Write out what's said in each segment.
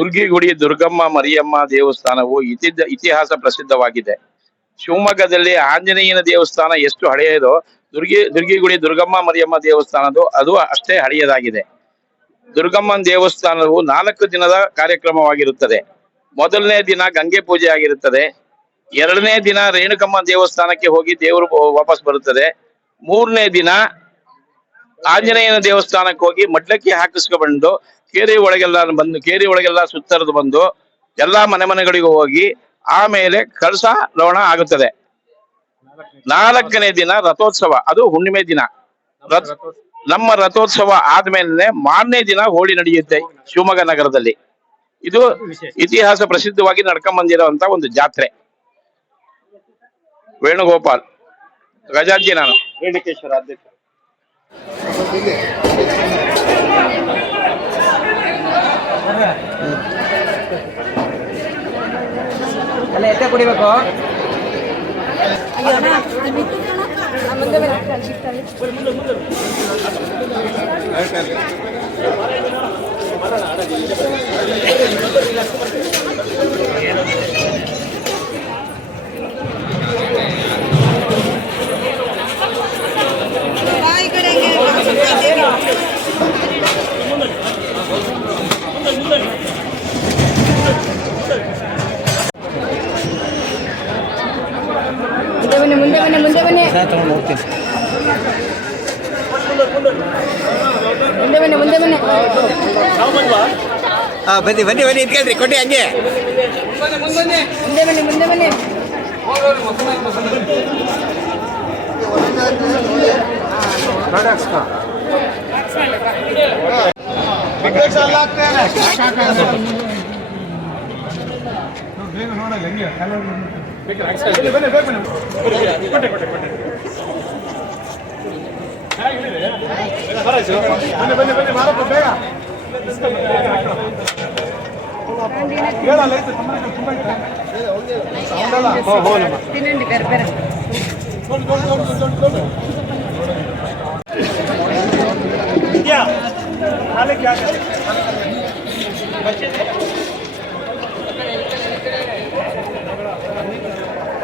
ದುರ್ಗಿಗುಡಿ ದುರ್ಗಮ್ಮ ಮರಿಯಮ್ಮ ದೇವಸ್ಥಾನವು ಇತಿ ಇತಿಹಾಸ ಪ್ರಸಿದ್ಧವಾಗಿದೆ. ಶಿವಮೊಗ್ಗದಲ್ಲಿ ಆಂಜನೇಯನ ದೇವಸ್ಥಾನ ಎಷ್ಟು ಹಳೆಯದೋ, ದುರ್ಗಿ, ದುರ್ಗಿಗುಡಿ ದುರ್ಗಮ್ಮ ಮರಿಯಮ್ಮ ದೇವಸ್ಥಾನದ್ದು ಅದು ಅಷ್ಟೇ ಹಳೆಯದಾಗಿದೆ. ದುರ್ಗಮ್ಮನ ದೇವಸ್ಥಾನವು ನಾಲ್ಕು ದಿನದ ಕಾರ್ಯಕ್ರಮವಾಗಿರುತ್ತದೆ. ಮೊದಲನೇ ದಿನ ಗಂಗೆ ಪೂಜೆ ಆಗಿರುತ್ತದೆ. ಎರಡನೇ ದಿನ ರೇಣುಕಮ್ಮ ದೇವಸ್ಥಾನಕ್ಕೆ ಹೋಗಿ ದೇವರು ವಾಪಸ್ ಬರುತ್ತದೆ. ಮೂರನೇ ದಿನ ಆಂಜನೇಯನ ದೇವಸ್ಥಾನಕ್ಕೆ ಹೋಗಿ ಮಡ್ಲಕ್ಕಿ ಹಾಕಿಸ್ಕೊಂಡ್ಬಂದು ಕೇರಿ ಒಳಗೆಲ್ಲ ಬಂದು, ಕೇರಿ ಒಳಗೆಲ್ಲ ಸುತ್ತರಿದು ಬಂದು ಎಲ್ಲಾ ಮನೆ ಮನೆಗಳಿಗೂ ಹೋಗಿ ಆಮೇಲೆ ಕಳಸ ಲವಣ ಆಗುತ್ತದೆ. ನಾಲ್ಕನೇ ದಿನ ರಥೋತ್ಸವ, ಅದು ಹುಣ್ಣಿಮೆ ದಿನ. ನಮ್ಮ ರಥೋತ್ಸವ ಆದ್ಮೇಲೆ ಮಾರನೇ ದಿನ ಹೋಳಿ ನಡೆಯುತ್ತೆ ಶಿವಮೊಗ್ಗ ನಗರದಲ್ಲಿ. ಇದು ಇತಿಹಾಸ ಪ್ರಸಿದ್ಧವಾಗಿ ನಡ್ಕೊಂಡ್ ಬಂದಿರುವಂತ ಒಂದು ಜಾತ್ರೆ. ವೇಣುಗೋಪಾಲ್ ರಜಾಜಿ ನಾನು. ಅಲ್ಲ ಎತ್ತೆ ಕುಡಿಬೇಕು? ಬಾಯಿ ಬನ್ನಿ ಮುಂದೆ ಬನ್ನಿ ಮುಂದೆ ಬನ್ನಿ. ತಗೊಂಡು ಹೋಗ್ತೀನಿ ಮುಂದೆ ಬನ್ನಿ ಮುಂದೆ ಬನ್ನಿ. ಹಾಂ ಬನ್ನಿ ಬನ್ನಿ ಬನ್ನಿ ಇಟ್ಕೊಳ್ರಿ ಕೊಡಿ ಹಂಗೆ. ಮುಂದೆ ಬನ್ನಿ ಮುಂದೆ ಬನ್ನಿ. ಬನ್ನಿ ಬನ್ನಿ ಬನ್ನಿ ಮಾರಪ್ಪ ಬೇಗ ತಿನ್ನಿ ಬೇರೆ ಬೇರೆ ಹಾಲಿಗೆ ಬಚ್ಚೆ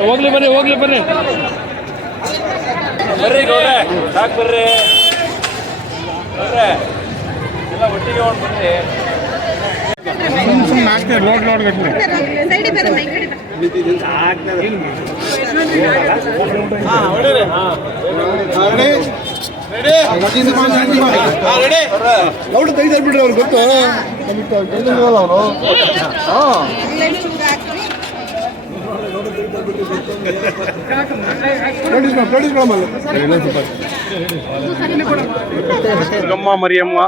ಹೋಗ್ಲಿ ಬನ್ನಿ ಹೋಗ್ಲಿ ಬನ್ನಿ ಬರ್ರಿ ಗೌಡ್ರೆ ಸಾಕು ಬರ್ರಿ ಗೌಡ್ರೆ ಎಲ್ಲ ಒಟ್ಟಿಗೆ ಬರ್ರಿ ಕಡೆ ಬಾ. ಅವ್ರು ಗೊತ್ತು ದುರ್ಗಮ್ಮ ಮರಿಯಮ್ಮ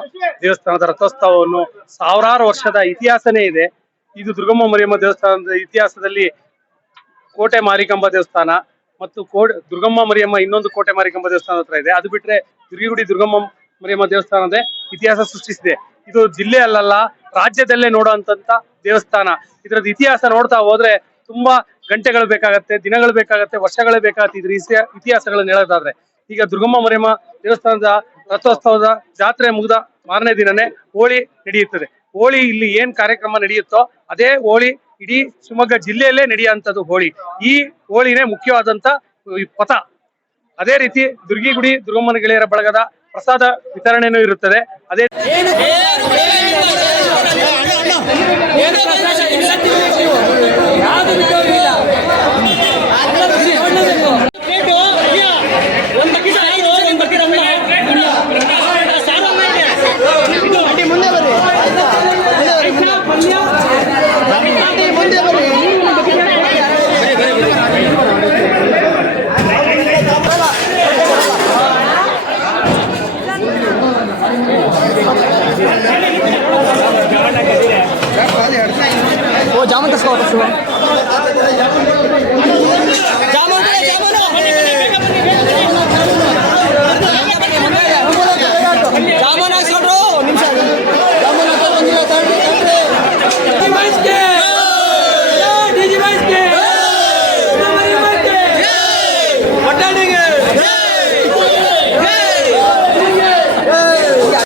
ದೇವಸ್ಥಾನದ ರಥೋತ್ಸವವನ್ನು ಸಾವಿರಾರು ವರ್ಷದ ಇತಿಹಾಸನೇ ಇದೆ. ಇದು ದುರ್ಗಮ್ಮ ಮರಿಯಮ್ಮ ದೇವಸ್ಥಾನದ ಇತಿಹಾಸದಲ್ಲಿ ಕೋಟೆ ಮಾರಿಕಂಬ ದೇವಸ್ಥಾನ ಮತ್ತು ಕೋಟೆ ದುರ್ಗಮ್ಮ ಮರಿಯಮ್ಮ ಇನ್ನೊಂದು ಕೋಟೆ ಮಾರಿಕಂಬ ದೇವಸ್ಥಾನ ಹತ್ರ ಇದೆ. ಅದು ಬಿಟ್ರೆ ದುರ್ಗಿಗುಡಿ ದುರ್ಗಮ್ಮ ಮರಿಯಮ್ಮ ದೇವಸ್ಥಾನದ ಇತಿಹಾಸ ಸೃಷ್ಟಿಸಿದೆ. ಇದು ಜಿಲ್ಲೆ ಅಲ್ಲಲ್ಲ, ರಾಜ್ಯದಲ್ಲೇ ನೋಡುವಂತ ದೇವಸ್ಥಾನ. ಇದರದ ಇತಿಹಾಸ ನೋಡ್ತಾ ಹೋದ್ರೆ ತುಂಬಾ ಗಂಟೆಗಳು ಬೇಕಾಗತ್ತೆ, ದಿನಗಳು ಬೇಕಾಗತ್ತೆ, ವರ್ಷಗಳೇ ಬೇಕಾಗತ್ತೆ ಇದ್ರ ಇತಿಹಾಸ- ಇತಿಹಾಸಗಳನ್ನ ಹೇಳೋದಾದ್ರೆ. ಈಗ ದುರ್ಗಮ್ಮ ಮರೆಯಮ್ಮ ದೇವಸ್ಥಾನದ ರಥೋತ್ಸವದ ಜಾತ್ರೆ ಮುಗಿದ ಮಾರನೇ ದಿನನೇ ಹೋಳಿ ನಡೆಯುತ್ತದೆ. ಹೋಳಿ ಇಲ್ಲಿ ಏನ್ ಕಾರ್ಯಕ್ರಮ ನಡೆಯುತ್ತೋ ಅದೇ ಹೋಳಿ ಇಡೀ ಶಿವಮೊಗ್ಗ ಜಿಲ್ಲೆಯಲ್ಲೇ ನಡೆಯುವಂತದ್ದು ಹೋಳಿ. ಈ ಹೋಳಿನೇ ಮುಖ್ಯವಾದಂತ ಪಥ. ಅದೇ ರೀತಿ ದುರ್ಗಿಗುಡಿ, ದುರ್ಗಮ್ಮನ ಗೆಳೆಯರ ಬಳಗದ ಪ್ರಸಾದ ವಿತರಣೆನೂ ಇರುತ್ತದೆ. ಅದೇ দাম কত শুভ